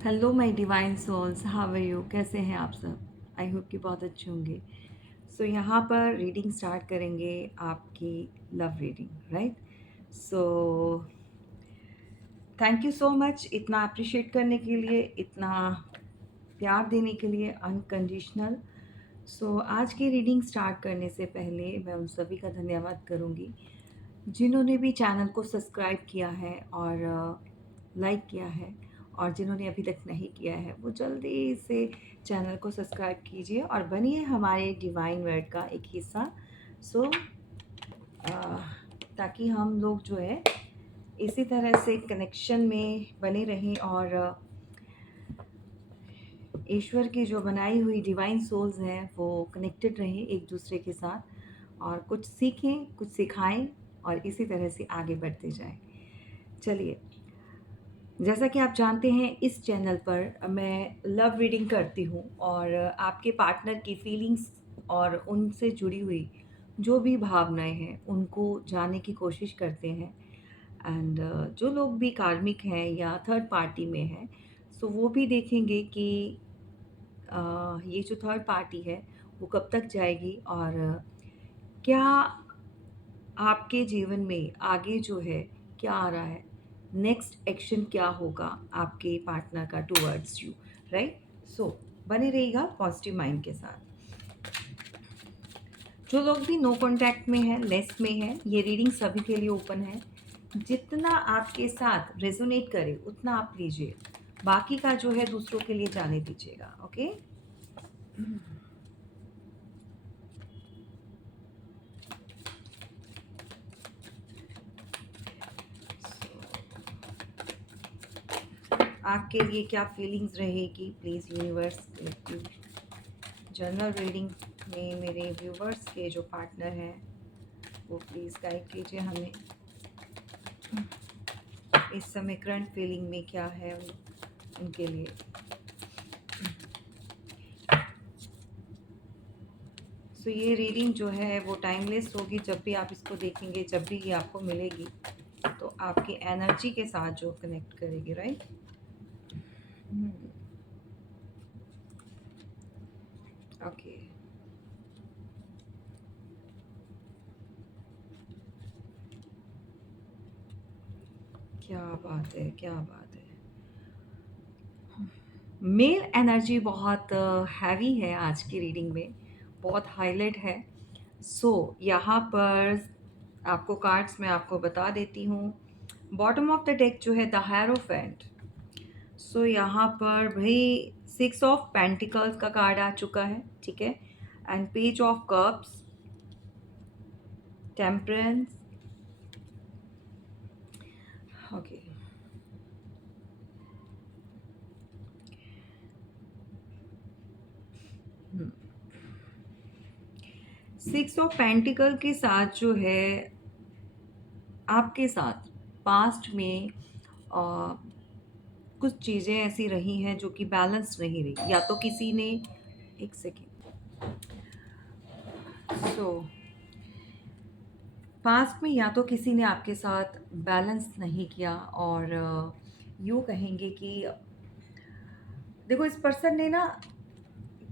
Hello my divine souls, how are you? कैसे हैं आप सब? आई होप कि बहुत अच्छे होंगे। सो यहाँ पर रीडिंग स्टार्ट करेंगे, आपकी love reading, right? So thank you so much इतना अप्रिशिएट करने के लिए, इतना प्यार देने के लिए, अनकंडीशनल। सो आज की रीडिंग स्टार्ट करने से पहले मैं उन सभी का धन्यवाद करूँगी जिन्होंने भी चैनल को सब्सक्राइब किया है और लाइक किया है, और जिन्होंने अभी तक नहीं किया है वो जल्दी से चैनल को सब्सक्राइब कीजिए और बनिए हमारे डिवाइन वर्ड का एक हिस्सा। सो ताकि हम लोग जो है इसी तरह से कनेक्शन में बने रहें और ईश्वर की जो बनाई हुई डिवाइन सोल्स हैं वो कनेक्टेड रहें एक दूसरे के साथ, और कुछ सीखें, कुछ सिखाएं और इसी तरह से आगे बढ़ते जाएं। चलिए, जैसा कि आप जानते हैं इस चैनल पर मैं लव रीडिंग करती हूँ और आपके पार्टनर की फीलिंग्स और उनसे जुड़ी हुई जो भी भावनाएं हैं उनको जानने की कोशिश करते हैं। एंड जो लोग भी कार्मिक हैं या थर्ड पार्टी में हैं, सो वो भी देखेंगे कि ये जो थर्ड पार्टी है वो कब तक जाएगी और क्या आपके जीवन में आगे जो है क्या आ रहा है, नेक्स्ट एक्शन क्या होगा आपके पार्टनर का टूवर्ड्स यू, राइट? सो बने रहिएगा पॉजिटिव माइंड के साथ। जो लोग भी नो कांटेक्ट में है, लेस में है, ये रीडिंग सभी के लिए ओपन है। जितना आपके साथ रेजोनेट करे उतना आप लीजिए, बाकी का जो है दूसरों के लिए जाने दीजिएगा। ओके? आपके लिए क्या फीलिंग्स रहेगी, please universe collective general reading में मेरे व्यूवर्स के जो पार्टनर हैं वो प्लीज़ गाइड कीजिए हमें इस समय करंट फीलिंग में क्या है उनके लिए। सो ये रीडिंग जो है वो टाइमलेस होगी, जब भी आप इसको देखेंगे, जब भी ये आपको मिलेगी तो आपकी एनर्जी के साथ जो कनेक्ट करेगी, राइट? ओके, क्या बात है, क्या बात है। मेल एनर्जी बहुत हैवी है आज की रीडिंग में, बहुत हाईलाइट है। सो यहाँ पर आपको कार्ड्स मैं आपको बता देती हूँ। बॉटम ऑफ द डेक जो है द हेरोफेंट। सो यहाँ पर भाई 6 ऑफ पेंटिकल्स का कार्ड आ चुका है, ठीक है? And page of cups, temperance. Okay, 6 of pentacle के साथ जो है आपके साथ पास्ट में कुछ चीज़ें ऐसी रही हैं जो कि बैलेंस नहीं रही, या तो किसी ने, एक सेकेंड। सो पास्ट में या तो किसी ने आपके साथ बैलेंस नहीं किया, और यूँ कहेंगे कि देखो इस पर्सन ने ना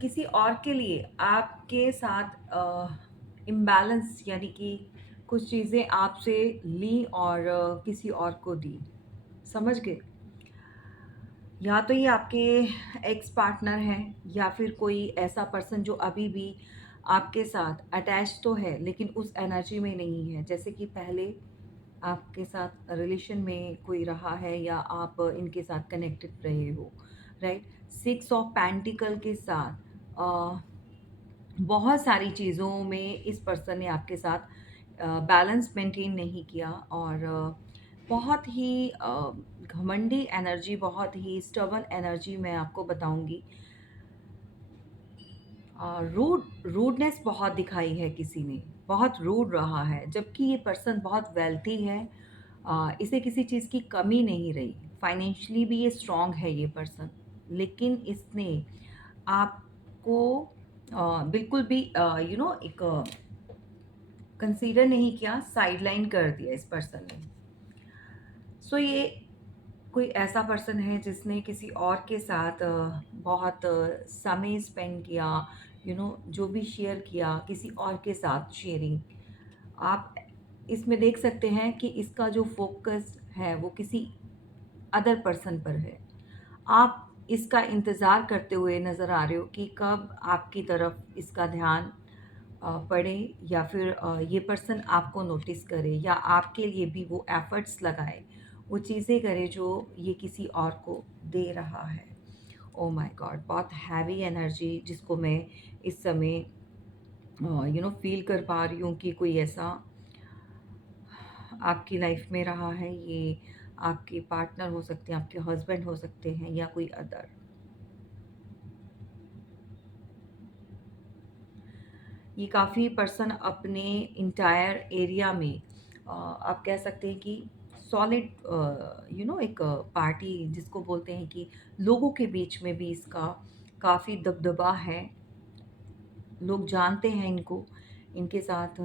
किसी और के लिए आपके साथ इम्बैलेंस, यानी कि कुछ चीज़ें आपसे ली और किसी और को दी, समझ गए? या तो ये आपके एक्स पार्टनर हैं या फिर कोई ऐसा पर्सन जो अभी भी आपके साथ अटैच तो है लेकिन उस एनर्जी में नहीं है, जैसे कि पहले आपके साथ रिलेशन में कोई रहा है या आप इनके साथ कनेक्टेड रहे हो, राइट? 6 ऑफ पेंटिकल के साथ बहुत सारी चीज़ों में इस पर्सन ने आपके साथ बैलेंस मेंटेन नहीं किया, और बहुत ही घमंडी एनर्जी, बहुत ही स्टबर्न एनर्जी मैं आपको बताऊंगी। रूडनेस बहुत दिखाई है किसी ने, बहुत रूड रहा है, जबकि ये पर्सन बहुत वेल्थी है। इसे किसी चीज़ की कमी नहीं रही, फाइनेंशियली भी ये स्ट्रांग है ये पर्सन, लेकिन इसने आपको बिल्कुल भी एक कंसीडर नहीं किया, साइडलाइन कर दिया इस पर्सन ने। सो ये कोई ऐसा पर्सन है जिसने किसी और के साथ बहुत समय स्पेंड किया, जो भी शेयर किया किसी और के साथ शेयरिंग। आप इसमें देख सकते हैं कि इसका जो फ़ोकस है वो किसी अदर पर्सन पर है। आप इसका इंतज़ार करते हुए नज़र आ रहे हो कि कब आपकी तरफ इसका ध्यान पड़े, या फिर ये पर्सन आपको नोटिस करे या आपके लिए भी वो एफ़र्ट्स लगाए, वो चीज़ें करे जो ये किसी और को दे रहा है। Oh my God! बहुत हैवी एनर्जी जिसको मैं इस समय फ़ील कर पा रही हूँ कि कोई ऐसा आपकी लाइफ में रहा है। ये आपके पार्टनर हो सकते हैं, आपके हस्बैंड हो सकते हैं या कोई अदर। ये काफ़ी पर्सन अपने इंटायर एरिया में आप कह सकते हैं कि सॉलिड एक पार्टी जिसको बोलते हैं कि लोगों के बीच में भी इसका काफ़ी दबदबा है। लोग जानते हैं इनको, इनके साथ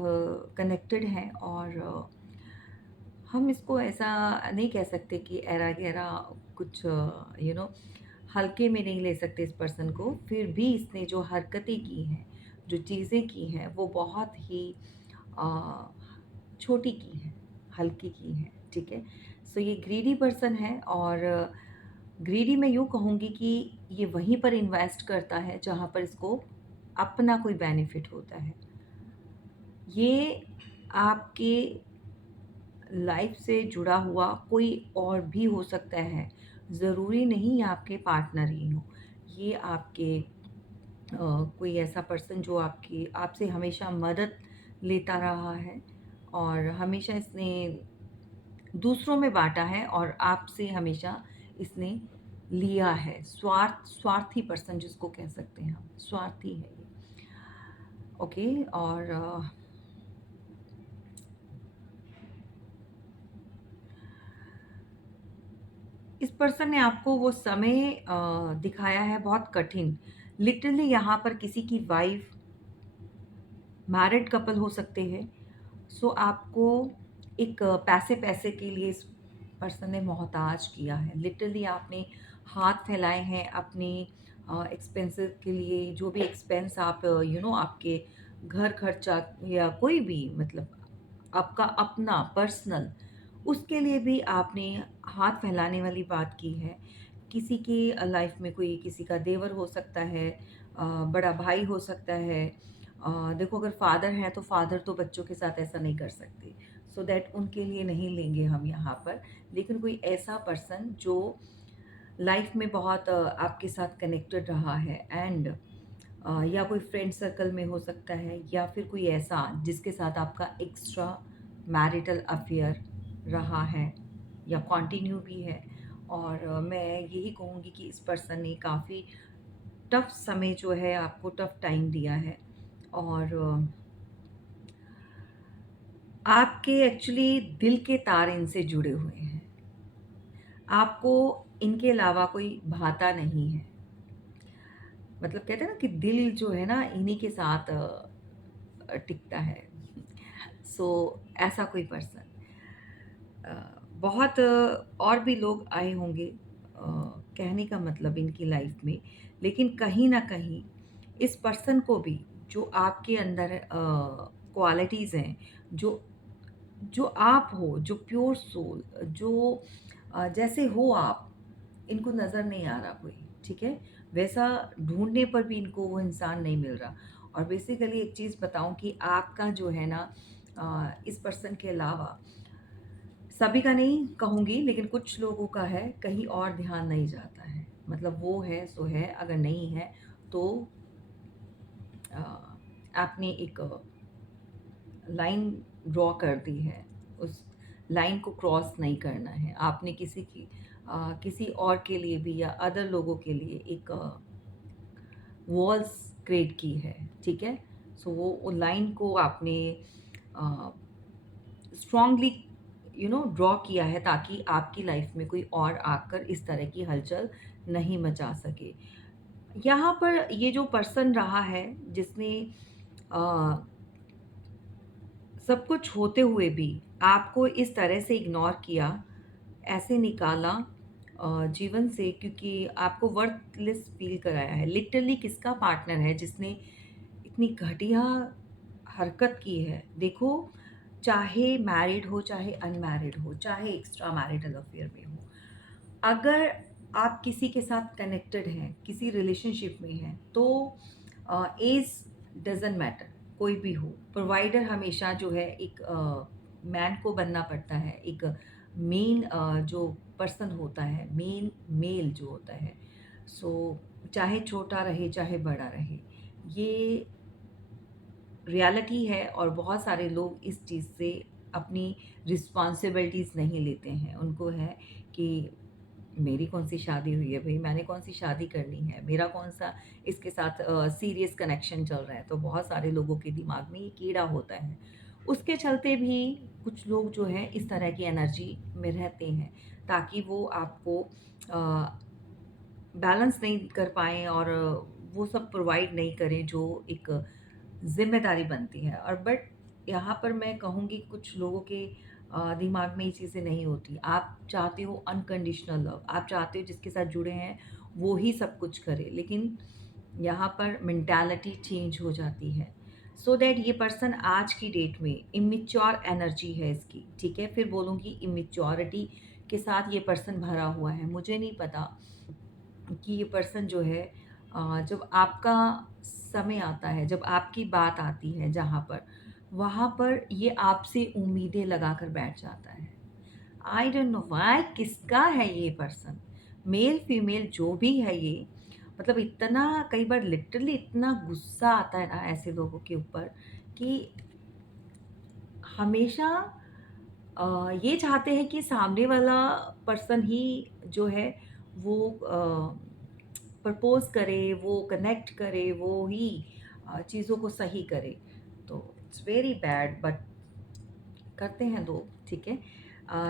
कनेक्टेड हैं, और हम इसको ऐसा नहीं कह सकते कि ऐरा-गैरा कुछ हल्के में नहीं ले सकते इस पर्सन को। फिर भी इसने जो हरकतें की हैं, जो चीज़ें की हैं, वो बहुत ही अ, छोटी की हैं, हल्की की हैं, ठीक है? सो ये ग्रीडी पर्सन है, और ग्रीडी मैं यूँ कहूँगी कि ये वहीं पर इन्वेस्ट करता है जहाँ पर इसको अपना कोई बेनिफिट होता है। ये आपके लाइफ से जुड़ा हुआ कोई और भी हो सकता है। ज़रूरी नहीं ये आपके पार्टनर ही हों। ये आपके कोई ऐसा पर्सन जो आपकी आपसे हमेशा मदद लेता रहा है, और हमेशा इसने दूसरों में बाँटा है, और आपसे हमेशा इसने लिया है। स्वार्थी पर्सन जिसको कह सकते हैं हम, स्वार्थी है ये। ओके, और इस पर्सन ने आपको वो समय दिखाया है बहुत कठिन। लिटरली यहाँ पर किसी की वाइफ़, मैरिड कपल हो सकते हैं। सो आपको एक पैसे-पैसे के लिए इस पर्सन ने मोहताज किया है। लिटरली आपने हाथ फैलाए हैं अपनी एक्सपेंसेस के लिए, जो भी एक्सपेंस आप आपके घर खर्चा या कोई भी, मतलब आपका अपना पर्सनल, उसके लिए भी आपने हाथ फैलाने वाली बात की है। किसी की लाइफ में कोई किसी का देवर हो सकता है, बड़ा भाई हो सकता है। देखो, अगर फादर हैं तो फादर तो बच्चों के साथ ऐसा नहीं कर सकते, सो दैट उनके लिए नहीं लेंगे हम यहाँ पर। लेकिन कोई ऐसा पर्सन जो लाइफ में बहुत आपके साथ कनेक्टेड रहा है, एंड या कोई फ्रेंड सर्कल में हो सकता है, या फिर कोई ऐसा जिसके साथ आपका एक्स्ट्रा मैरिटल अफेयर रहा है या कंटिन्यू भी है। और मैं यही कहूँगी कि इस पर्सन ने काफ़ी टफ समय जो है आपको टफ टाइम दिया है, और आपके एक्चुअली दिल के तार इनसे जुड़े हुए हैं। आपको इनके अलावा कोई भाता नहीं है। मतलब कहते हैं ना कि दिल जो है ना इन्हीं के साथ टिकता है। सो ऐसा कोई पर्सन, अ, बहुत और भी लोग आए होंगे, कहने का मतलब इनकी लाइफ में, लेकिन कहीं न कहीं इस पर्सन को भी जो आपके अंदर क्वालिटीज़ हैं, जो जो आप हो, जो प्योर सोल, जो जैसे हो आप, इनको नज़र नहीं आ रहा कोई, ठीक है? वैसा ढूँढने पर भी इनको वो इंसान नहीं मिल रहा। और बेसिकली एक चीज़ बताऊँ कि आपका जो है ना, इस पर्सन के अलावा, सभी का नहीं कहूँगी लेकिन कुछ लोगों का है, कहीं और ध्यान नहीं जाता है। मतलब वो है सो है, अगर नहीं है तो अ, आपने एक लाइन ड्रॉ कर दी है, उस लाइन को क्रॉस नहीं करना है। आपने किसी और के लिए भी या अदर लोगों के लिए एक वॉल्स क्रिएट की है, ठीक है? सो वो लाइन को आपने स्ट्रांगली ड्रॉ किया है, ताकि आपकी लाइफ में कोई और आकर इस तरह की हलचल नहीं मचा सके। यहाँ पर ये जो पर्सन रहा है जिसने अ, सब कुछ होते हुए भी आपको इस तरह से इग्नोर किया, ऐसे निकाला, जीवन से, क्योंकि आपको वर्थलेस फ़ील कराया है। लिटरली किसका पार्टनर है जिसने इतनी घटिया हरकत की है? देखो, चाहे मैरिड हो, चाहे अनमैरिड हो, चाहे एक्स्ट्रा मैरिटल अफ़ेयर में हो, अगर आप किसी के साथ कनेक्टेड हैं, किसी रिलेशनशिप में हैं, तो एज डज़न्ट मैटर, कोई भी हो। प्रोवाइडर हमेशा जो है एक मैन को बनना पड़ता है, एक मेन जो पर्सन होता है, मेन मेल जो होता है। सो चाहे छोटा रहे, चाहे बड़ा रहे, ये रियलिटी है और बहुत सारे लोग इस चीज़ से अपनी रिस्पॉन्सिबिलिटीज़ नहीं लेते हैं। उनको है कि मेरी कौन-सी शादी हुई है भई, मैंने कौन-सी शादी करनी है, मेरा कौन-सा इसके साथ सीरियस कनेक्शन चल रहा है। तो बहुत सारे लोगों के दिमाग में ये कीड़ा होता है। उसके चलते भी कुछ लोग जो हैं इस तरह की एनर्जी में रहते हैं, ताकि वो आपको बैलेंस नहीं कर पाएँ और वो सब प्रोवाइड नहीं करें जो एक ज़िम्मेदारी बनती है। और बट यहाँ पर मैं कहूँगी कुछ लोगों के दिमाग में ये चीज़ें नहीं होती। आप चाहते हो अनकंडीशनल लव, आप चाहते हो जिसके साथ जुड़े हैं वो ही सब कुछ करे, लेकिन यहाँ पर मेंटालिटी चेंज हो जाती है। सो दैट ये पर्सन आज की डेट में इमेच्योर एनर्जी है इसकी, ठीक है? फिर बोलूँगी इमेच्योरिटी के साथ ये पर्सन भरा हुआ है। मुझे नहीं पता कि ये पर्सन जो है जब आपका समय आता है, जब आपकी बात आती है जहाँ पर, वहाँ पर ये आपसे उम्मीदें लगाकर बैठ जाता है। आई डोंट नो व्हाई, किसका है ये पर्सन? मेल फीमेल जो भी है ये, मतलब इतना कई बार लिटरली इतना गुस्सा आता है ना ऐसे लोगों के ऊपर कि हमेशा ये चाहते हैं कि सामने वाला पर्सन ही जो है वो प्रपोज़ करे, वो कनेक्ट करे, वो ही चीज़ों को सही करे। तो इट्स वेरी बैड, बट करते हैं लोग, ठीक है?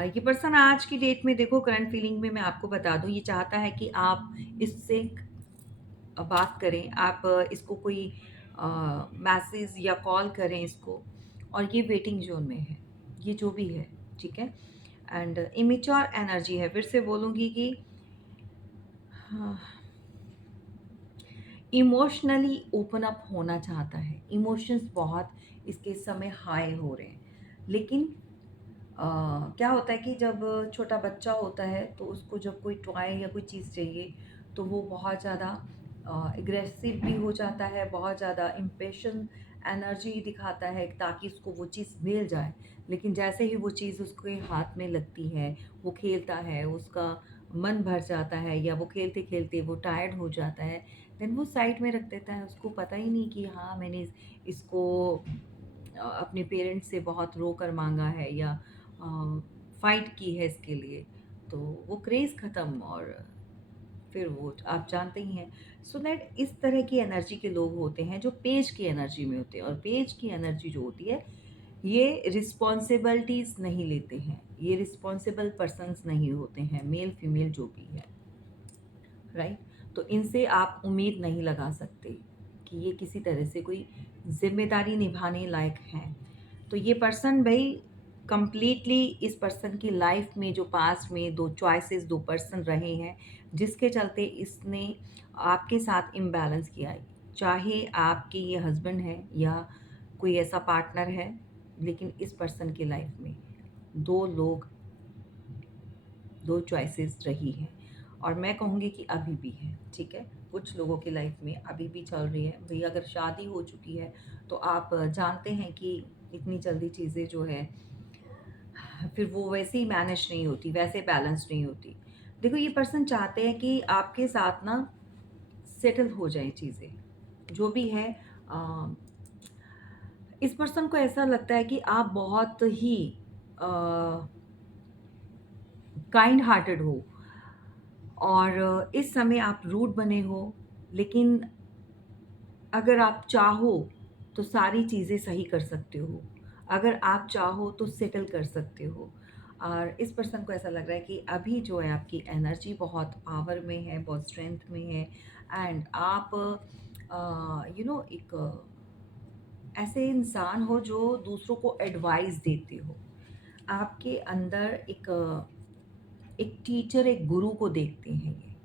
ये पर्सन आज की डेट में देखो, करंट फीलिंग में मैं आपको बता दूँ, ये चाहता है कि आप इससे बात करें, आप इसको कोई मैसेज या कॉल करें इसको, और ये वेटिंग ज़ोन में है, ये जो भी है, ठीक है? एंड इमेच्योर एनर्जी है, फिर से बोलूँगी कि हाँ, इमोशनली ओपन अप होना चाहता है, इमोशंस बहुत इसके समय हाई हो रहे हैं। लेकिन क्या होता है कि जब छोटा बच्चा होता है तो उसको जब कोई टॉय या कोई चीज़ चाहिए तो वो बहुत ज़्यादा एग्रेसिव भी हो जाता है, बहुत ज़्यादा इम्पेशन एनर्जी दिखाता है ताकि उसको वो चीज़ मिल जाए। लेकिन जैसे ही वो चीज़ उसके हाथ में लगती है, वो खेलता है, उसका मन भर जाता है या वो खेलते-खेलते वो टायर्ड हो जाता है, देन वो साइड में रख देता है। उसको पता ही नहीं कि हाँ, मैंने इसको अपने पेरेंट्स से बहुत रो कर माँगा है या फाइट की है इसके लिए। तो वो क्रेज़ ख़त्म, और फिर वो आप जानते ही हैं। सो दैट इस तरह की एनर्जी के लोग होते हैं जो पेज की एनर्जी में होते हैं, और पेज की एनर्जी जो होती है, ये रिस्पॉन्सिबिलिटीज़ नहीं लेते हैं, ये रिस्पॉन्सिबल पर्सन्स नहीं होते हैं, मेल फीमेल जो भी है, राइट? तो इनसे आप उम्मीद नहीं लगा सकते कि ये किसी तरह से कोई ज़िम्मेदारी निभाने लायक हैं। तो ये पर्सन भई कंप्लीटली, इस पर्सन की लाइफ में जो पास्ट में 2 चॉइसेस, 2 पर्सन रहे हैं, जिसके चलते इसने आपके साथ इम्बैलेंस किया है। चाहे आपके ये हस्बैंड हैं या कोई ऐसा पार्टनर है, लेकिन इस पर्सन की लाइफ में 2 लोग, 2 चॉइसेस रही हैं, और मैं कहूँगी कि अभी भी है, ठीक है? कुछ लोगों की लाइफ में अभी भी चल रही है। भई अगर शादी हो चुकी है, तो आप जानते हैं कि इतनी जल्दी चीज़ें जो है फिर वो वैसे ही मैनेज नहीं होती, वैसे बैलेंस नहीं होती। देखो, ये पर्सन चाहते हैं कि आपके साथ ना सेटल हो जाएँ चीज़ें, जो भी है। अ, इस पर्सन को ऐसा लगता है कि आप बहुत ही अ, काइंड हार्टेड हो, और इस समय आप रूड बने हो, लेकिन अगर आप चाहो तो सारी चीज़ें सही कर सकते हो। अगर आप चाहो तो सेटल कर सकते हो। और इस पर्सन को ऐसा लग रहा है कि अभी जो है आपकी एनर्जी बहुत पावर में है, बहुत स्ट्रेंथ में है, एंड आप एक ऐसे इंसान हो जो दूसरों को एडवाइस देते हो। आपके अंदर एक टीचर, एक गुरु को देखते हैं ये।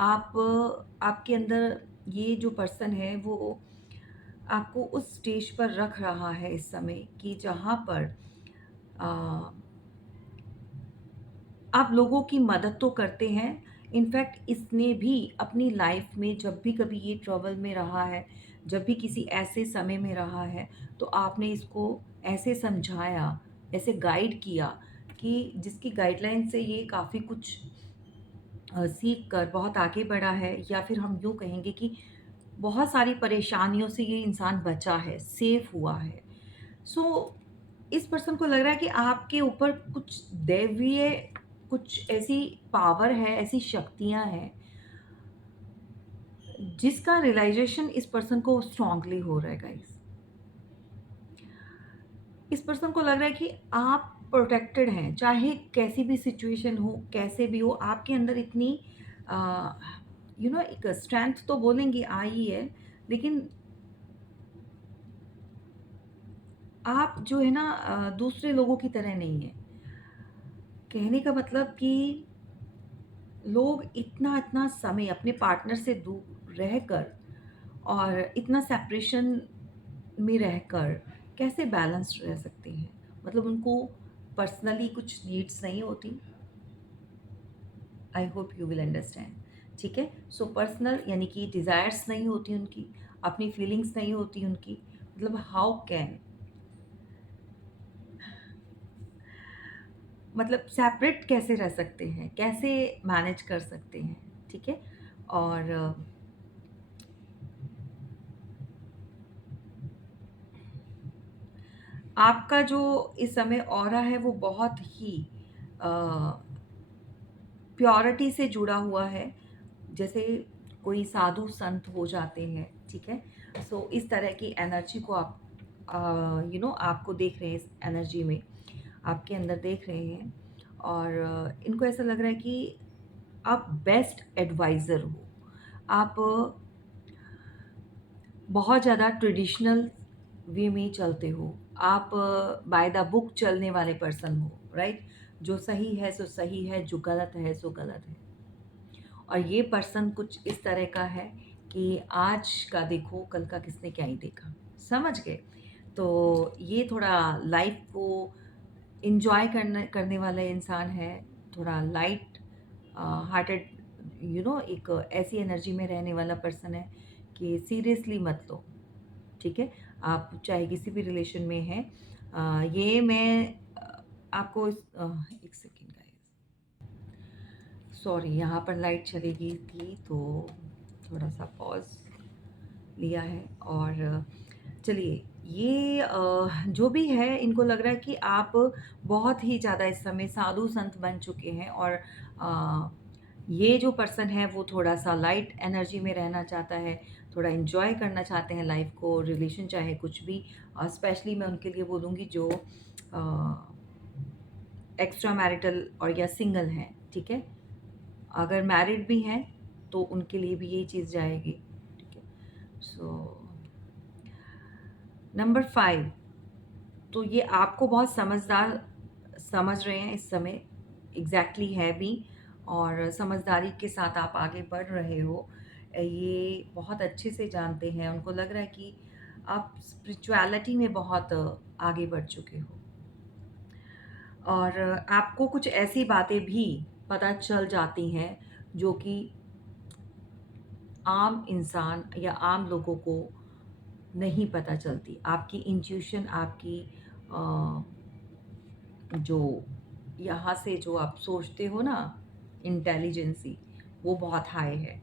आप आपके अंदर ये जो पर्सन है वो आपको उस स्टेज पर रख रहा है इस समय कि जहाँ पर अ, आप लोगों की मदद तो करते हैं। इनफैक्ट इसने भी अपनी लाइफ में जब भी कभी ये ट्रबल में रहा है, जब भी किसी ऐसे समय में रहा है, तो आपने इसको ऐसे समझाया, ऐसे गाइड किया कि जिसकी गाइडलाइन से ये काफ़ी कुछ सीख कर बहुत आगे बढ़ा है, या फिर हम यूँ कहेंगे कि बहुत सारी परेशानियों से ये इंसान बचा है, सेफ हुआ है। सो इस पर्सन को लग रहा है कि आपके ऊपर कुछ दैवीय, कुछ ऐसी पावर है, ऐसी शक्तियाँ हैं, जिसका रियलाइज़ेशन इस पर्सन को स्ट्रांगली हो रहा है गाइस। इस पर्सन को लग रहा है कि आप प्रोटेक्टेड हैं, चाहे कैसी भी सिचुएशन हो, कैसे भी हो, आपके अंदर इतनी एक स्ट्रेंथ तो बोलेंगे आई है, लेकिन आप जो है ना दूसरे लोगों की तरह नहीं है। कहने का मतलब कि लोग इतना-इतना समय अपने पार्टनर से दूर रहकर और इतना सेपरेशन में रहकर कैसे बैलेंस्ड रह सकते हैं? मतलब उनको पर्सनली कुछ नीड्स नहीं होती। I hope you will understand. ठीक है? सो पर्सनल यानी कि डिज़ायर्स नहीं होती उनकी, अपनी फीलिंग्स नहीं होती उनकी। मतलब हाउ कैन, मतलब सेपरेट कैसे रह सकते हैं? कैसे मैनेज कर सकते हैं? ठीक है? और आपका जो इस समय ऑरा है वो बहुत ही अ, प्योरिटी से जुड़ा हुआ है। जैसे कोई साधु संत हो जाते हैं, ठीक है? सो इस तरह की एनर्जी को आप आपको देख रहे हैं, इस एनर्जी में, आपके अंदर देख रहे हैं। और इनको ऐसा लग रहा है कि आप बेस्ट एडवाइज़र हो। आप बहुत ज़्यादा ट्रेडिशनल वे में चलते हो। आप बाय द बुक चलने वाले पर्सन हो, राइट? जो सही है सो सही है, जो गलत है सो गलत है। और ये पर्सन कुछ इस तरह का है कि आज का देखो, कल का किसने क्या ही देखा। समझ गए? तो ये थोड़ा लाइफ़ को एन्जॉय करने वाला इंसान है, थोड़ा लाइट हार्टेड, एक ऐसी एनर्जी में रहने वाला पर्सन है कि सीरियसली मत लो। ठीक है? आप चाहे किसी भी रिलेशन में हैं। ये मैं आपको एक सेकंड गाइस, सॉरी, यहाँ पर लाइट चली गई थी तो थोड़ा-सा पॉज़ लिया है। और चलिए, ये जो भी है, इनको लग रहा है कि आप बहुत ही ज़्यादा इस समय साधु संत बन चुके हैं। और ये जो पर्सन है वो थोड़ा-सा लाइट एनर्जी में रहना चाहता है, थोड़ा एन्जॉय करना चाहते हैं लाइफ़ को, रिलेशन चाहे कुछ भी। स्पेशली मैं उनके लिए बोलूँगी जो एक्स्ट्रा मैरिटल और या सिंगल हैं, ठीक है? अगर मैरिड भी हैं, तो उनके लिए भी यही चीज़ जाएगी, ठीक है? सो नंबर 5, तो ये आपको बहुत समझदार समझ रहे हैं इस समय, एग्ज़ैक्टली है भी। और समझदारी के साथ आप आगे बढ़ रहे हो। ये बहुत अच्छे से जानते हैं, उनको लग रहा है कि आप स्पिरिचुअलिटी में बहुत आगे बढ़ चुके हो। और आपको कुछ ऐसी बातें भी पता चल जाती हैं, जो कि आम इंसान या आम लोगों को नहीं पता चलती। आपकी इंट्यूशन, आपकी अ, जो यहाँ से जो आप सोचते हो ना, इंटेलिजेंसी, वो बहुत हाई है।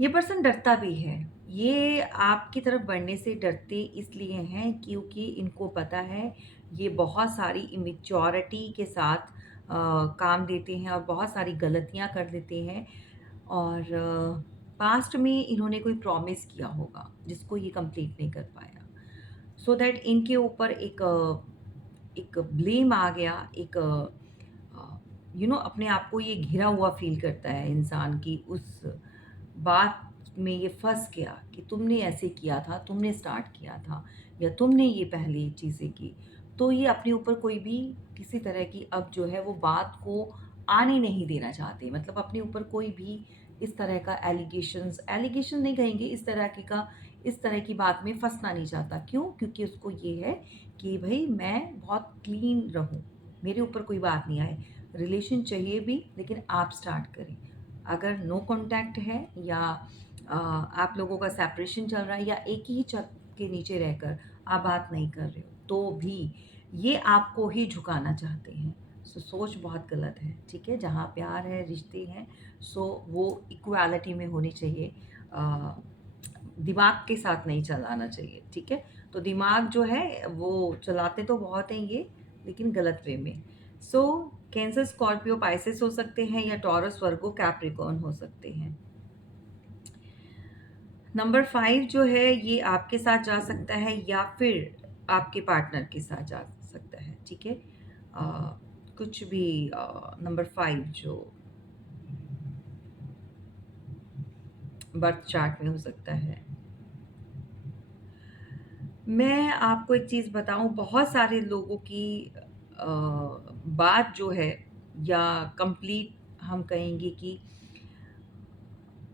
ये पर्सन डरता भी है। ये आपकी तरफ बढ़ने से डरते इसलिए हैं क्योंकि इनको पता है ये बहुत सारी इमेच्योरिटी के साथ काम देते हैं और बहुत सारी गलतियाँ कर देते हैं। और पास्ट में इन्होंने कोई प्रॉमिस किया होगा जिसको ये कंप्लीट नहीं कर पाया। सो दैट इनके ऊपर एक ब्लेम आ गया, एक अपने आप को ये घिरा हुआ फ़ील करता है इंसान कि उस बात में ये फँस गया कि तुमने ऐसे किया था, तुमने स्टार्ट किया था, या तुमने ये पहले ये चीज़ें की। तो ये अपने ऊपर कोई भी किसी तरह की अब जो है वो बात को आने नहीं देना चाहते, मतलब अपने ऊपर कोई भी इस तरह का एलिगेशन नहीं कहेंगे, इस तरह की बात में फंसना नहीं चाहता। क्यों? क्योंकि उसको ये है कि भाई मैं बहुत क्लीन रहूं, मेरे ऊपर कोई बात नहीं आए। रिलेशन चाहिए भी, लेकिन आप स्टार्ट करें। अगर नो कांटेक्ट है या आप लोगों का सेपरेशन चल रहा है या एक ही छत के नीचे रहकर आप बात नहीं कर रहे हो, तो भी ये आपको ही झुकाना चाहते हैं। सोच बहुत गलत है, ठीक है? जहाँ प्यार है, रिश्ते हैं, सो वो इक्वालिटी में होनी चाहिए। दिमाग के साथ नहीं चलाना चाहिए, ठीक है? तो दिमाग जो है वो चलाते तो बहुत हैं ये, लेकिन गलत वे में। सो कैंसर, स्कॉर्पियो, पाइसेस हो सकते हैं या टॉरस, वर्गो, कैप्रिकॉर्न हो सकते हैं। नंबर 5 जो है ये आपके साथ जा सकता है या फिर आपके पार्टनर के साथ जा सकता है, ठीक है? कुछ भी नंबर 5 जो बर्थ चार्ट में हो सकता है। मैं आपको एक चीज़ बताऊँ, बहुत सारे लोगों की बात जो है या कंप्लीट हम कहेंगे कि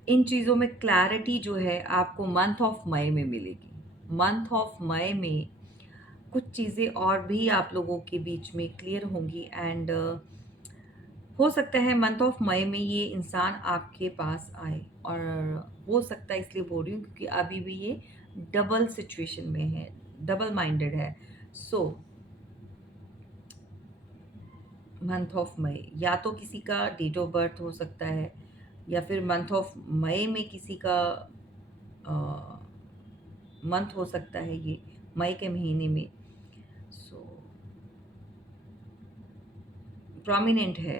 इन चीज़ों में क्लैरिटी जो है आपको मंथ ऑफ मई में मिलेगी। मंथ ऑफ मई में कुछ चीज़ें और भी आप लोगों के बीच में क्लियर होंगी एंड हो सकता है मंथ ऑफ मई में ये इंसान आपके पास आए। और हो सकता है, इसलिए बोल रही हूँ क्योंकि अभी भी ये डबल सिचुएशन में है, डबल माइंडेड है। सो मंथ ऑफ मई या तो किसी का डेट ऑफ बर्थ हो सकता है या फिर मंथ ऑफ मई में किसी का मंथ हो सकता है, ये मई के महीने में। सो प्रोमिनेंट है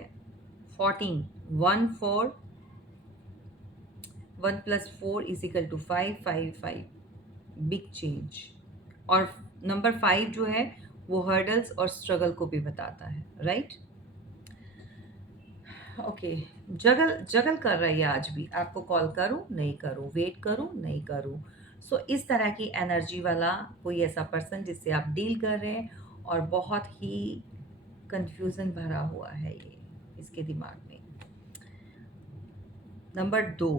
14, 1 4, 1 + 4 = 5, 5 5, बिग चेंज। और नंबर 5 जो है वो हर्डल्स और स्ट्रगल को भी बताता है, राइट? ओके। जगल जगल कर रही है आज भी, आपको कॉल करूं नहीं करूं, वेट करूं नहीं करूं। सो इस तरह की एनर्जी वाला कोई ऐसा पर्सन जिससे आप डील कर रहे हैं और बहुत ही कंफ्यूजन भरा हुआ है ये इसके दिमाग में। नंबर 2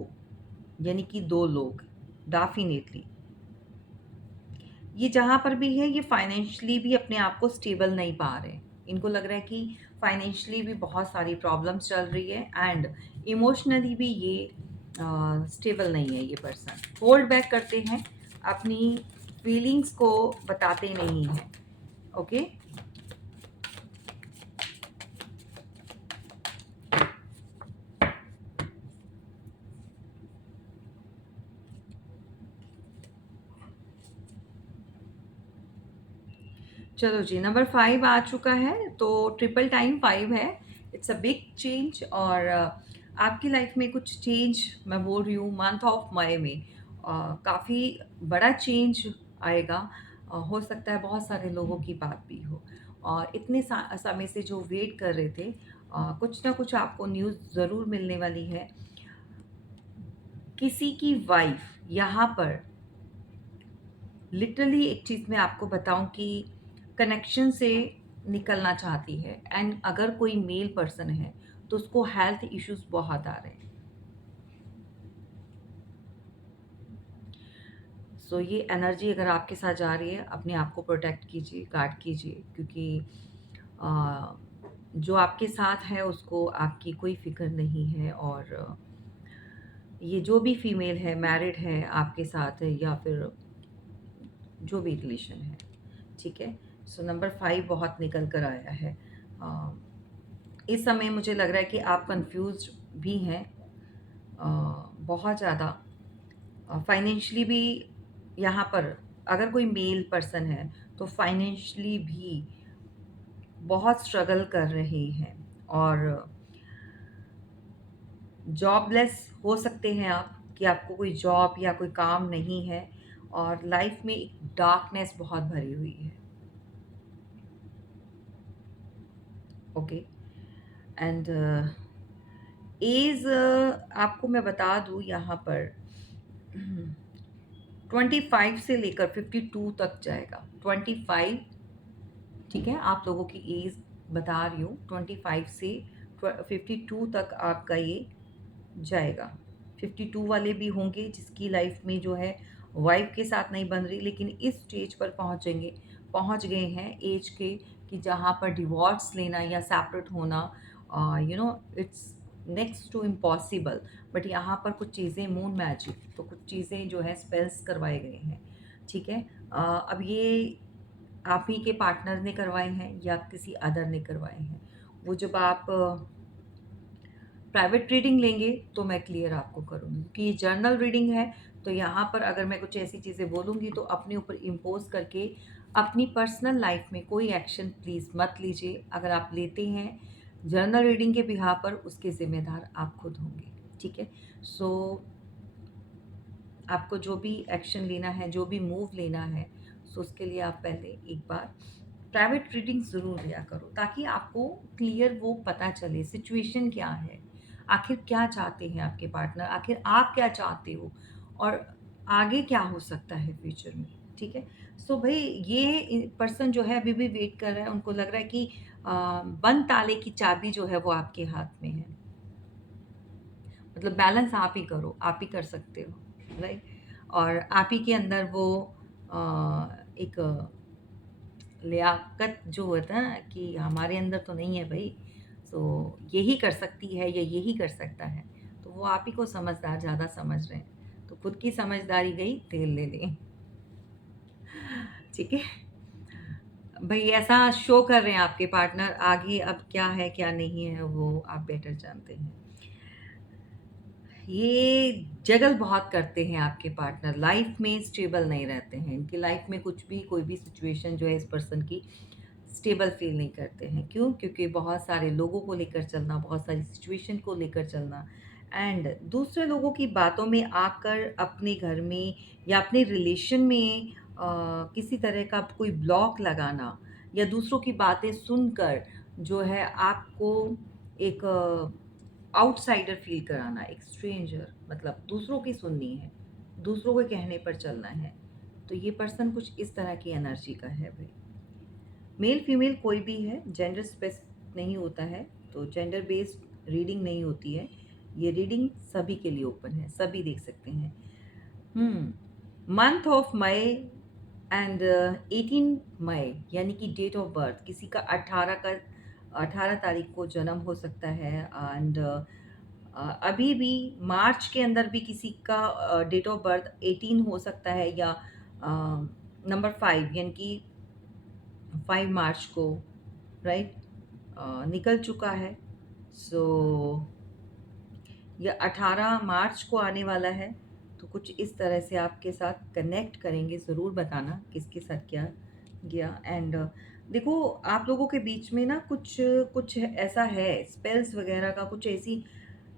यानी कि 2 लोग डेफिनेटली ये जहाँ पर भी है, ये फाइनेंशियली भी अपने आप को स्टेबल नहीं पा रहे। इनको लग रहा है कि फाइनेंशियली भी बहुत सारी प्रॉब्लम्स चल रही है एंड इमोशनली भी ये स्टेबल नहीं है। ये पर्सन होल्ड बैक करते हैं, अपनी फीलिंग्स को बताते नहीं हैं। ओके, चलो जी, नंबर 5 आ चुका है, तो ट्रिपल टाइम 5 है। इट्स अ बिग चेंज और आपकी लाइफ में कुछ चेंज मैं बोल रही हूँ मंथ ऑफ मई में। काफ़ी बड़ा चेंज आएगा। हो सकता है बहुत सारे लोगों की बात भी हो और इतने समय से जो वेट कर रहे थे, कुछ ना कुछ आपको न्यूज़ ज़रूर मिलने वाली है। किसी की वाइफ यहाँ पर लिटरली एक चीज़ मैं आपको बताऊं कि कनेक्शन से निकलना चाहती है एंड अगर कोई मेल पर्सन है तो उसको हेल्थ इश्यूज बहुत आ रहे हैं। सो ये एनर्जी अगर आपके साथ जा रही है, अपने आप को प्रोटेक्ट कीजिए, गार्ड कीजिए, क्योंकि आ, जो आपके साथ है उसको आपकी कोई फिक्र नहीं है। और ये जो भी फीमेल है, मैरिड है, आपके साथ है या फिर जो भी रिलेशन है, ठीक है? सो नंबर 5 बहुत निकल कर आया है। अ, इस समय मुझे लग रहा है कि आप कंफ्यूज भी हैं बहुत ज़्यादा। फाइनेंशियली भी यहाँ पर अगर कोई मेल पर्सन है तो फाइनेंशियली भी बहुत स्ट्रगल कर रहे हैं और जॉबलेस हो सकते हैं आप, कि आपको कोई जॉब या कोई काम नहीं है और लाइफ में एक डार्कनेस बहुत भरी हुई है। ओके, एंड एज आपको मैं बता दूँ यहाँ पर 25 से लेकर 52 तक जाएगा। 25, ठीक है, आप लोगों की एज बता रही हूँ, 25 से 52 तक आपका ये जाएगा। 52 वाले भी होंगे जिसकी लाइफ में जो है वाइफ के साथ नहीं बन रही, लेकिन इस स्टेज पर पहुंच गए हैं एज के कि जहाँ पर डिवोर्स लेना या सेपरेट होना it's next to impossible. But यहाँ पर कुछ चीज़ें मून मैजिक, तो कुछ चीज़ें जो है स्पेल्स करवाए गए हैं। ठीक है। अब ये आप ही के पार्टनर ने करवाए हैं या किसी अदर ने करवाए हैं, वो जब आप प्राइवेट रीडिंग लेंगे तो मैं क्लियर आपको करूँगी, क्योंकि ये जर्नल रीडिंग है। तो यहाँ पर अगर मैं कुछ ऐसी चीज़ें बोलूँगी तो अपने ऊपर इम्पोज करके अपनी पर्सनल लाइफ में कोई एक्शन प्लीज़ मत लीजिए। अगर आप लेते हैं जर्नल रीडिंग के बिहाफ पर, उसके ज़िम्मेदार आप खुद होंगे। ठीक है। सो आपको जो भी एक्शन लेना है, जो भी मूव लेना है, सो उसके लिए आप पहले एक बार प्राइवेट रीडिंग ज़रूर लिया करो, ताकि आपको क्लियर वो पता चले सिचुएशन क्या है, आखिर क्या चाहते हैं आपके पार्टनर, आखिर आप क्या चाहते हो, और आगे क्या हो सकता है फ्यूचर में। ठीक है। सो भाई ये पर्सन जो है अभी भी वेट कर रहा है, उनको लग रहा है कि बंद ताले की चाबी जो है वो आपके हाथ में है। मतलब बैलेंस आप ही करो, आप ही कर सकते हो, राइट। और आप ही के अंदर वो एक लियाकत जो होता है ना कि हमारे अंदर तो नहीं है भाई, तो यही कर सकती है या यही कर सकता है, तो वो आप ही को समझदार ज़्यादा समझ रहे हैं, तो खुद की समझदारी गई, तेल ले लें। ठीक है। भाई ऐसा शो कर रहे हैं आपके पार्टनर, आगे अब क्या है क्या नहीं है वो आप बेटर जानते हैं। ये जगल बहुत करते हैं आपके पार्टनर, लाइफ में स्टेबल नहीं रहते हैं, इनकी लाइफ में कुछ भी कोई भी सिचुएशन जो है इस पर्सन की स्टेबल फील नहीं करते हैं। क्यों? क्योंकि बहुत सारे लोगों को लेकर चलना, बहुत सारी सिचुएशन को लेकर चलना, एंड दूसरे लोगों की बातों में आकर अपने घर में या अपने रिलेशन में किसी तरह का कोई ब्लॉक लगाना, या दूसरों की बातें सुनकर जो है आपको एक आउटसाइडर फ़ील कराना, एक स्ट्रेंजर, मतलब दूसरों की सुननी है, दूसरों के कहने पर चलना है। तो ये पर्सन कुछ इस तरह की एनर्जी का है भई। मेल फीमेल कोई भी है, जेंडर स्पेसिफिक नहीं होता है, तो जेंडर बेस्ड रीडिंग नहीं होती है। ये रीडिंग सभी के लिए ओपन है, सभी देख सकते हैं। मंथ ऑफ मई एंड 18 मई, यानी कि डेट ऑफ बर्थ किसी का 18 तारीख को जन्म हो सकता है, एंड अभी भी मार्च के अंदर भी किसी का डेट ऑफ बर्थ 18 हो सकता है, या नंबर 5 यानी कि 5 मार्च को, राइट, निकल चुका है। सो ये 18 मार्च को आने वाला है, तो कुछ इस तरह से आपके साथ कनेक्ट करेंगे। ज़रूर बताना किसके साथ क्या गया। एंड देखो आप लोगों के बीच में ना कुछ कुछ ऐसा है, स्पेल्स वगैरह का कुछ ऐसी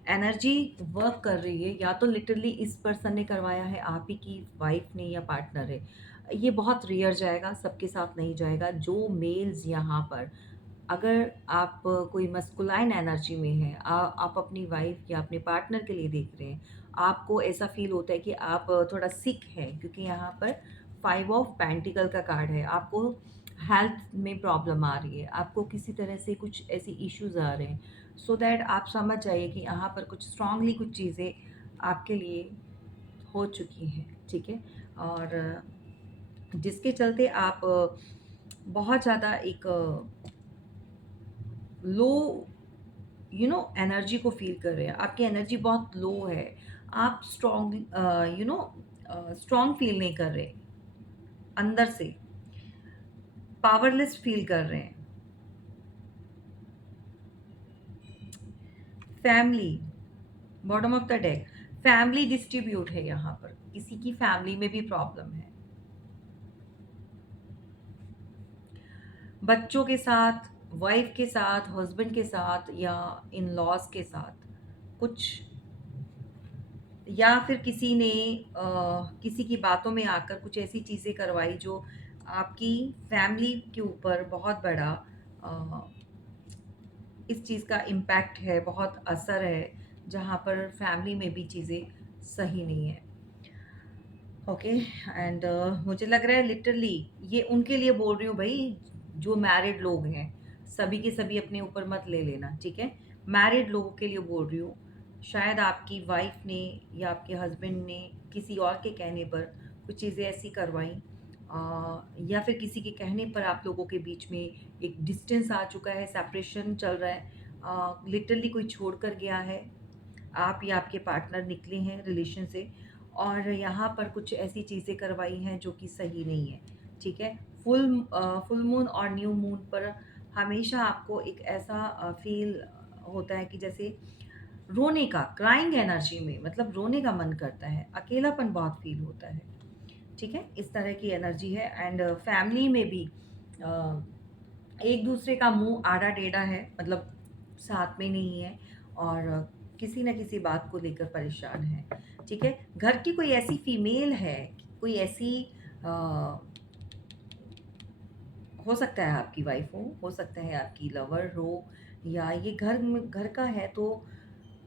एनर्जी वर्क कर रही है, या तो लिटरली इस पर्सन ने करवाया है, आप ही की वाइफ ने या पार्टनर है। ये बहुत रेयर जाएगा, सबके साथ नहीं जाएगा। जो मेल्स यहाँ पर, अगर आप कोई मस्कुलाइन एनर्जी में हैं, आप अपनी वाइफ या अपने पार्टनर के लिए देख रहे हैं, आपको ऐसा फील होता है कि आप थोड़ा सिक हैं, क्योंकि यहाँ पर 5 ऑफ पेंटिकल का कार्ड है। आपको हेल्थ में प्रॉब्लम आ रही है, आपको किसी तरह से कुछ ऐसी इश्यूज़ आ रहे हैं, सो दैट आप समझ जाइए कि यहाँ पर कुछ स्ट्रांगली कुछ चीज़ें आपके लिए हो चुकी हैं। ठीक है। और जिसके चलते आप बहुत ज़्यादा एक लो एनर्जी को फ़ील कर रहे हैं, आपकी एनर्जी बहुत लो है, आप स्ट्रॉन्ग स्ट्रॉन्ग फ़ील नहीं कर रहे, अंदर से पावरलेस फ़ील कर रहे हैं। Family, bottom of the deck, family distribute है यहाँ पर, किसी की फैमिली में भी प्रॉब्लम है, बच्चों के साथ, वाइफ के साथ, हस्बैंड के साथ, या इन लॉज के साथ कुछ, या फिर किसी ने किसी की बातों में आकर कुछ ऐसी चीज़ें करवाई जो आपकी फैमिली के ऊपर बहुत बड़ा अ, इस चीज़ का इम्पैक्ट है, बहुत असर है, जहाँ पर फैमिली में भी चीज़ें सही नहीं है। ओके। एंड मुझे लग रहा है लिटरली ये उनके लिए बोल रही हूँ भाई, जो मैरिड लोग हैं, सभी के सभी अपने ऊपर मत ले लेना, ठीक है। मैरिड लोगों के लिए बोल रही हूँ, शायद आपकी वाइफ ने या आपके हस्बैंड ने किसी और के कहने पर कुछ चीज़ें ऐसी करवाई, या फिर किसी के कहने पर आप लोगों के बीच में एक डिस्टेंस आ चुका है, सेपरेशन चल रहा है, लिटरली कोई छोड़ कर गया है, आप या आपके पार्टनर निकले हैं रिलेशन से, और यहाँ पर कुछ ऐसी चीज़ें करवाई हैं जो कि सही नहीं है, ठीक है। फुल मून और न्यू मून पर हमेशा आपको एक ऐसा फील होता है कि जैसे रोने का, क्राइंग एनर्जी में, मतलब रोने का मन करता है, अकेलापन बहुत फील होता है, ठीक है। इस तरह की एनर्जी है। एंड फैमिली में भी अ, एक दूसरे का मुंह आड़ा टेढ़ा है, मतलब साथ में नहीं है, और किसी न किसी बात को लेकर परेशान है, ठीक है। घर की कोई ऐसी फीमेल है, कोई ऐसी अ, हो सकता है आपकी वाइफ हो सकता है आपकी लवर हो, या ये घर का है तो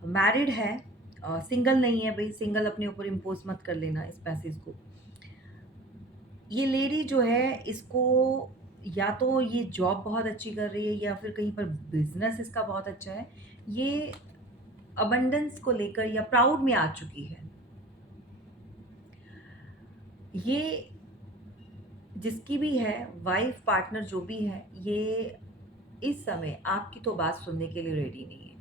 मैरिड है, सिंगल नहीं है भाई, सिंगल अपने ऊपर इम्पोज मत कर लेना इस पैसेज को। ये लेडी जो है, इसको या तो ये जॉब बहुत अच्छी कर रही है, या फिर कहीं पर बिजनेस इसका बहुत अच्छा है, ये अबंडेंस को लेकर या प्राउड में आ चुकी है। ये जिसकी भी है, वाइफ पार्टनर जो भी है, ये इस समय आपकी तो बात सुनने के लिए रेडी नहीं है,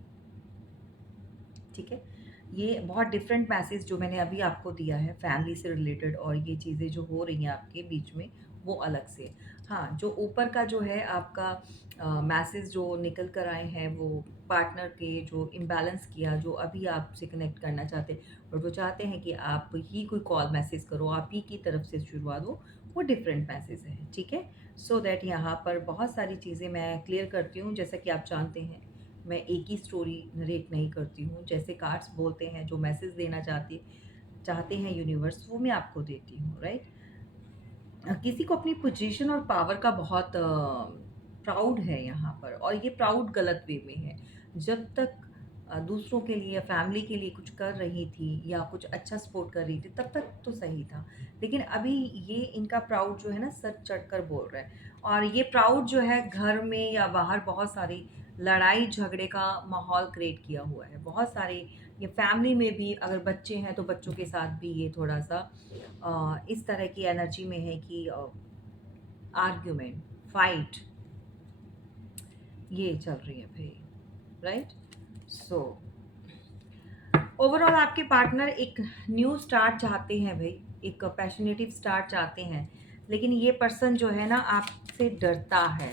ठीक है। ये बहुत डिफरेंट मैसेज जो मैंने अभी आपको दिया है फैमिली से रिलेटेड, और ये चीज़ें जो हो रही हैं आपके बीच में वो अलग से। हाँ, जो ऊपर का जो है आपका मैसेज जो निकल कर आए हैं, वो पार्टनर के जो इम्बैलेंस किया, जो अभी आपसे कनेक्ट करना चाहते हैं और वो चाहते हैं कि आप ही कोई कॉल मैसेज करो, आप ही की तरफ से शुरुआत हो, वो डिफरेंट मैसेज है, ठीक है। सो दैट यहाँ पर बहुत सारी चीज़ें मैं क्लियर करती हूँ, जैसा कि आप जानते हैं मैं एक ही स्टोरी नरेट नहीं करती हूँ, जैसे कार्ड्स बोलते हैं, जो मैसेज देना चाहते हैं यूनिवर्स, वो मैं आपको देती हूँ, राइट। किसी को अपनी पोजीशन और पावर का बहुत प्राउड है यहाँ पर, और ये प्राउड गलत वे में है। जब तक दूसरों के लिए या फैमिली के लिए कुछ कर रही थी या कुछ अच्छा सपोर्ट कर रही थी, तब तक तो सही था, लेकिन अभी ये इनका प्राउड जो है ना, सर चढ़कर बोल रहा है, और ये प्राउड जो है घर में या बाहर बहुत सारी लड़ाई झगड़े का माहौल क्रिएट किया हुआ है, बहुत सारे। ये फैमिली में भी अगर बच्चे हैं तो बच्चों के साथ भी ये थोड़ा सा इस तरह की एनर्जी में है कि आर्ग्यूमेंट, फाइट, ये चल रही है भाई, राइट। सो ओवरऑल आपके पार्टनर एक न्यू स्टार्ट चाहते हैं भाई, एक पैशनेटिव स्टार्ट चाहते हैं, लेकिन ये पर्सन जो है ना आपसे डरता है।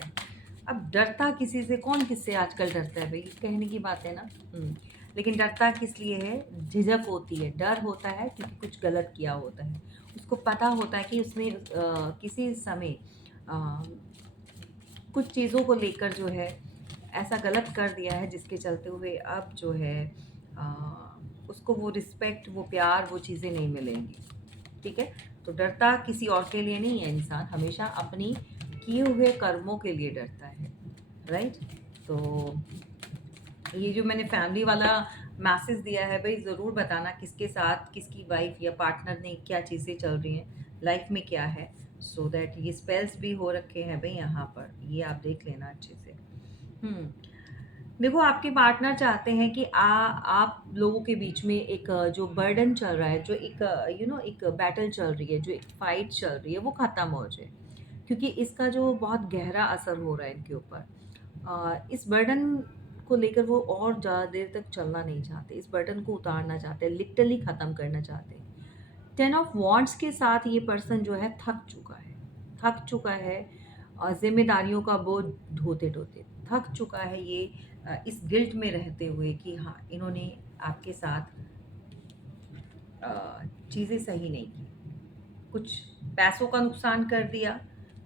अब डरता किसी से, कौन किससे आजकल डरता है भाई, कहने की बात है ना। लेकिन डरता किस लिए है, झिझक होती है, डर होता है क्योंकि कुछ गलत किया होता है, उसको पता होता है कि उसने किसी समय अ, कुछ चीज़ों को लेकर जो है ऐसा गलत कर दिया है, जिसके चलते हुए अब जो है अ, उसको वो रिस्पेक्ट, वो प्यार, वो चीज़ें नहीं मिलेंगी, ठीक है। तो डरता किसी और के लिए नहीं है, इंसान हमेशा अपनी किए हुए कर्मों के लिए डरता है, राइट। तो ये जो मैंने फैमिली वाला मैसेज दिया है भाई, ज़रूर बताना किसके साथ, किसकी वाइफ या पार्टनर ने क्या चीज़ें चल रही हैं लाइफ में, क्या है, सो दैट ये स्पेल्स भी हो रखे हैं भाई यहाँ पर, ये आप देख लेना अच्छे से। हम्म देखो, आपके पार्टनर चाहते हैं कि आप लोगों के बीच में एक जो बर्डन चल रहा है, जो एक एक बैटल चल रही है, जो एक फाइट चल रही है, वो ख़त्म हो जाए, क्योंकि इसका जो बहुत गहरा असर हो रहा है इनके ऊपर, इस बर्डन को लेकर वो और ज़्यादा देर तक चलना नहीं चाहते, इस बर्डन को उतारना चाहते हैं, लिटरली ख़त्म करना चाहते हैं। 10 ऑफ वॉन्ड्स के साथ ये पर्सन जो है थक चुका है, और ज़िम्मेदारियों का बोझ ढोते-ढोते थक चुका है ये, इस गिल्ट में रहते हुए कि हाँ, इन्होंने आपके साथ चीज़ें सही नहीं की। कुछ पैसों का नुकसान कर दिया,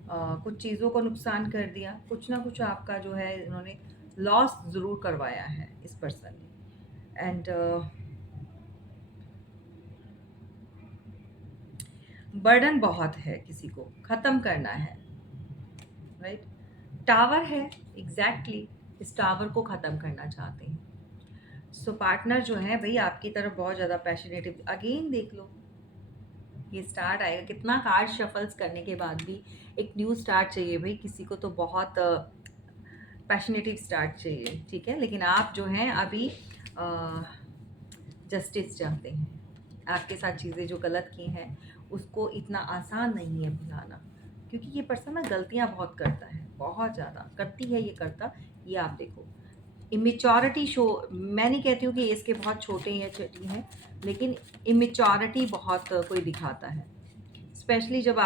कुछ चीज़ों को नुकसान कर दिया, कुछ ना कुछ आपका जो है इन्होंने लॉस ज़रूर करवाया है इस पर्सन ने। एंड बर्डन बहुत है, किसी को ख़त्म करना है, राइट। टावर है, एग्जैक्टली इस टावर को ख़त्म करना चाहते हैं। सो पार्टनर जो है भाई आपकी तरफ बहुत ज़्यादा पैशनेटिव, अगेन देख लो ये स्टार्ट आएगा, कितना कार्ड शफल्स करने के बाद भी एक न्यू स्टार्ट चाहिए भाई, किसी को तो बहुत पैशनेटिव स्टार्ट चाहिए, ठीक है, लेकिन आप जो हैं अभी जस्टिस चाहते हैं। आपके साथ चीज़ें जो गलत की हैं उसको इतना आसान नहीं है भुलाना, क्योंकि ये पर्सन ना गलतियाँ बहुत करता है, बहुत ज़्यादा करती है ये करता। ये आप देखो, इमेच्योरिटी शो, मैं नहीं कहती हूँ कि इसके बहुत छोटे या छोटी हैं, लेकिन इमेच्योरिटी बहुत कोई दिखाता है, स्पेशली जब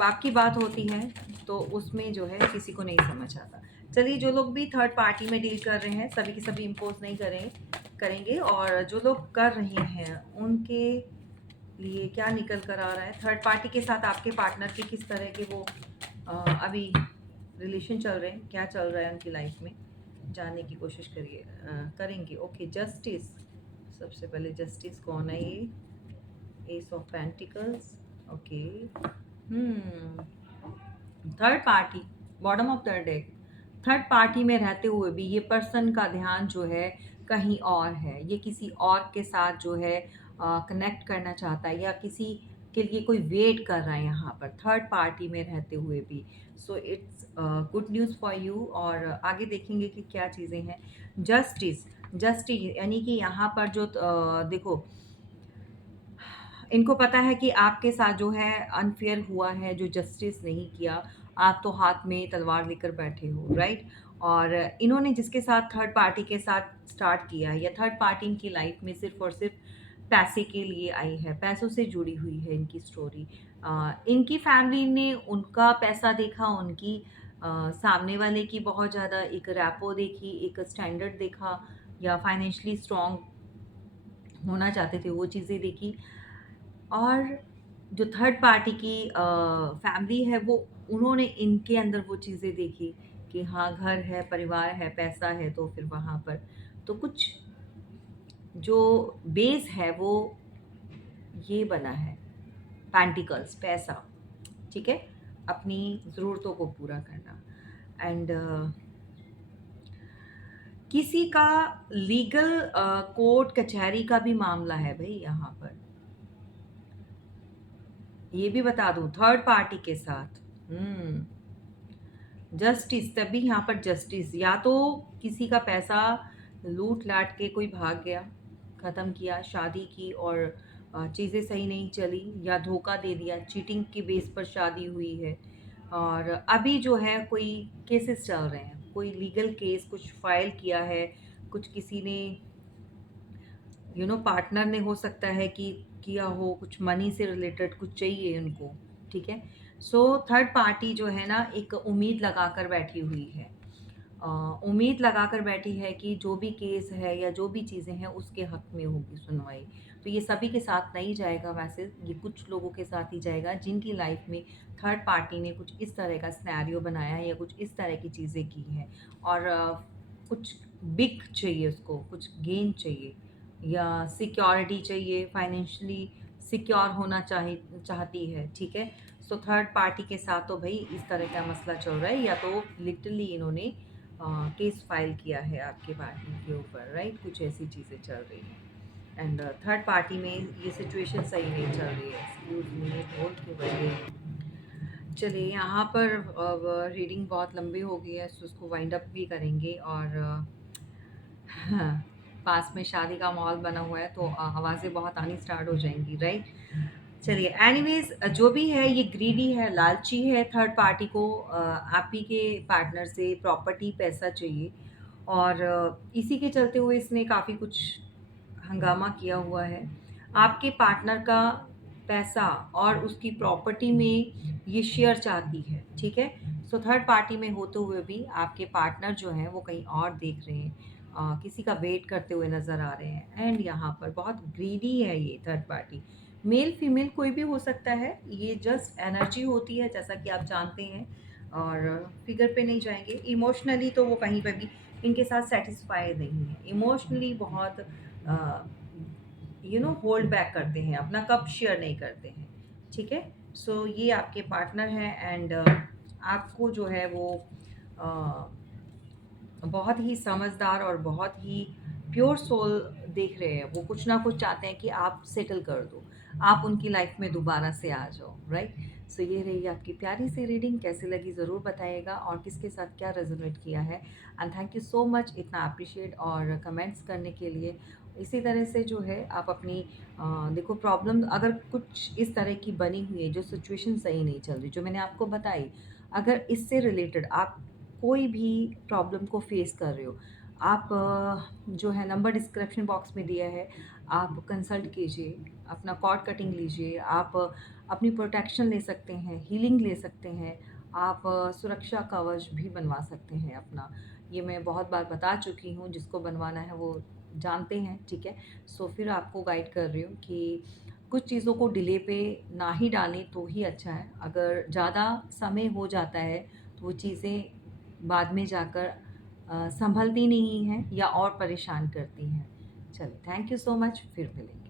आपकी बात होती है तो उसमें जो है किसी को नहीं समझ आता। चलिए, जो लोग भी थर्ड पार्टी में डील कर रहे हैं सभी के सभी इम्पोज नहीं करेंगे, और जो लोग कर रहे हैं उनके लिए क्या निकल कर आ रहा है। थर्ड पार्टी के साथ आपके पार्टनर के किस तरह के वो अभी रिलेशन चल रहे हैं, क्या चल रहा है उनकी लाइफ में, जानने की कोशिश करेंगे। ओके, जस्टिस, सबसे पहले जस्टिस कौन है ये? S of pentacles. Okay, third party, bottom of the deck, third party में रहते हुए भी ये पर्सन का ध्यान जो है कहीं और है। ये किसी और के साथ जो है कनेक्ट करना चाहता है, या किसी के लिए कोई वेट कर रहा है यहाँ पर थर्ड पार्टी में रहते हुए भी। So it's good news for you. और आगे देखेंगे कि क्या चीज़ें हैं। जस्टिस, जस्टिस यानी कि यहाँ पर जो देखो, इनको पता है कि आपके साथ जो है अनफेयर हुआ है, जो जस्टिस नहीं किया। आप तो हाथ में तलवार लेकर बैठे हो, राइट? और इन्होंने जिसके साथ थर्ड पार्टी के साथ स्टार्ट किया है, या थर्ड पार्टी इनकी लाइफ में सिर्फ और सिर्फ पैसे के लिए आई है, पैसों से जुड़ी हुई है इनकी स्टोरी। इनकी फैमिली ने उनका पैसा देखा, उनकी सामने वाले की बहुत ज़्यादा एक रैपो देखी, एक स्टैंडर्ड देखा, या फाइनेंशियली स्ट्रॉन्ग होना चाहते थे, वो चीज़ें देखी। और जो थर्ड पार्टी की फैमिली है, वो उन्होंने इनके अंदर वो चीज़ें देखी कि हाँ, घर है, परिवार है, पैसा है, तो फिर वहाँ पर तो कुछ जो बेस है वो ये बना है, पेंटिकल्स, पैसा, ठीक है, अपनी ज़रूरतों को पूरा करना। एंड किसी का लीगल कोर्ट कचहरी का भी मामला है भाई यहाँ पर, ये भी बता दूं, थर्ड पार्टी के साथ। जस्टिस, तभी यहाँ पर जस्टिस, या तो किसी का पैसा लूट लाट के कोई भाग गया, ख़त्म किया, शादी की और चीज़ें सही नहीं चली, या धोखा दे दिया, चीटिंग की बेस पर शादी हुई है। और अभी जो है कोई केसेस चल रहे हैं, कोई लीगल केस कुछ फाइल किया है, कुछ किसी ने पार्टनर ने, हो सकता है कि किया हो, कुछ मनी से रिलेटेड कुछ चाहिए उनको, ठीक है। सो थर्ड पार्टी जो है ना, एक उम्मीद लगा कर बैठी हुई है, उम्मीद लगा कर बैठी है कि जो भी केस है या जो भी चीज़ें हैं उसके हक में होगी सुनवाई। तो ये सभी के साथ नहीं जाएगा, वैसे ये कुछ लोगों के साथ ही जाएगा जिनकी लाइफ में थर्ड पार्टी ने कुछ इस तरह का सिनेरियो बनाया है, या कुछ इस तरह की चीज़ें की हैं, और कुछ बिग चाहिए उसको, कुछ गेन चाहिए, या सिक्योरिटी चाहिए, फाइनेंशियली सिक्योर होना चाहती है, ठीक है। सो थर्ड पार्टी के साथ तो भाई इस तरह का मसला चल रहा है, या तो लिटरली इन्होंने केस फाइल किया है आपके पार्टनर के ऊपर, राइट? कुछ ऐसी चीज़ें चल रही हैं। एंड थर्ड पार्टी में ये सिचुएशन सही नहीं चल रही है। एक्सक्यूज मी, होल्ड क्यों कर रही है? चलिए, यहाँ पर अब रीडिंग बहुत लंबी हो गई है, सो उसको वाइंड अप भी करेंगे। और हाँ, पास में शादी का माहौल बना हुआ है, तो आवाज़ें बहुत आनी स्टार्ट हो जाएंगी, राइट? चलिए, एनीवेज, जो भी है ये ग्रीडी है, लालची है। थर्ड पार्टी को आप ही के पार्टनर से प्रॉपर्टी, पैसा चाहिए, और इसी के चलते हुए इसने काफ़ी कुछ हंगामा किया हुआ है। आपके पार्टनर का पैसा और उसकी प्रॉपर्टी में ये शेयर चाहती है, ठीक है। सो थर्ड पार्टी में होते हुए भी आपके पार्टनर जो हैं वो कहीं और देख रहे हैं, किसी का वेट करते हुए नज़र आ रहे हैं। एंड यहाँ पर बहुत ग्रीडी है ये थर्ड पार्टी, मेल फीमेल कोई भी हो सकता है, ये जस्ट एनर्जी होती है जैसा कि आप जानते हैं। और फिगर पे नहीं जाएंगे, इमोशनली तो वो कहीं पर भी इनके साथ सेटिस्फाई नहीं है, इमोशनली बहुत होल्ड बैक करते हैं, अपना कप शेयर नहीं करते हैं, ठीक है। सो ये आपके पार्टनर हैं। एंड आपको जो है वो बहुत ही समझदार और बहुत ही प्योर सोल देख रहे हैं। वो कुछ ना कुछ चाहते हैं कि आप सेटल कर दो, आप उनकी लाइफ में दोबारा से आ जाओ, राइट? सो ये रही आपकी प्यारी सी रीडिंग, कैसी लगी ज़रूर बताइएगा और किसके साथ क्या रेजोनेट किया है। And thank you so much इतना अप्रिशिएट और कमेंट्स करने के लिए। इसी तरह से जो है आप अपनी देखो, प्रॉब्लम अगर कुछ इस तरह की बनी हुई है, जो सिचुएशन सही नहीं चल रही, जो मैंने आपको बताई, अगर इससे रिलेटेड आप कोई भी प्रॉब्लम को फेस कर रहे हो, आप जो है नंबर डिस्क्रिप्शन बॉक्स में दिया है, आप कंसल्ट कीजिए, अपना कॉर्ड कटिंग लीजिए, आप अपनी प्रोटेक्शन ले सकते हैं, हीलिंग ले सकते हैं, आप सुरक्षा कवच भी बनवा सकते हैं अपना। ये मैं बहुत बार बता चुकी हूँ, जिसको बनवाना है वो जानते हैं, ठीक है? सो फिर आपको गाइड कर रही हूँ कि कुछ चीज़ों को डिले पे ना ही डालें तो ही अच्छा है। अगर ज़्यादा समय हो जाता है तो वो चीज़ें बाद में जाकर सँभलती नहीं हैं या और परेशान करती हैं। चलिए, थैंक यू सो मच, फिर मिलेंगे।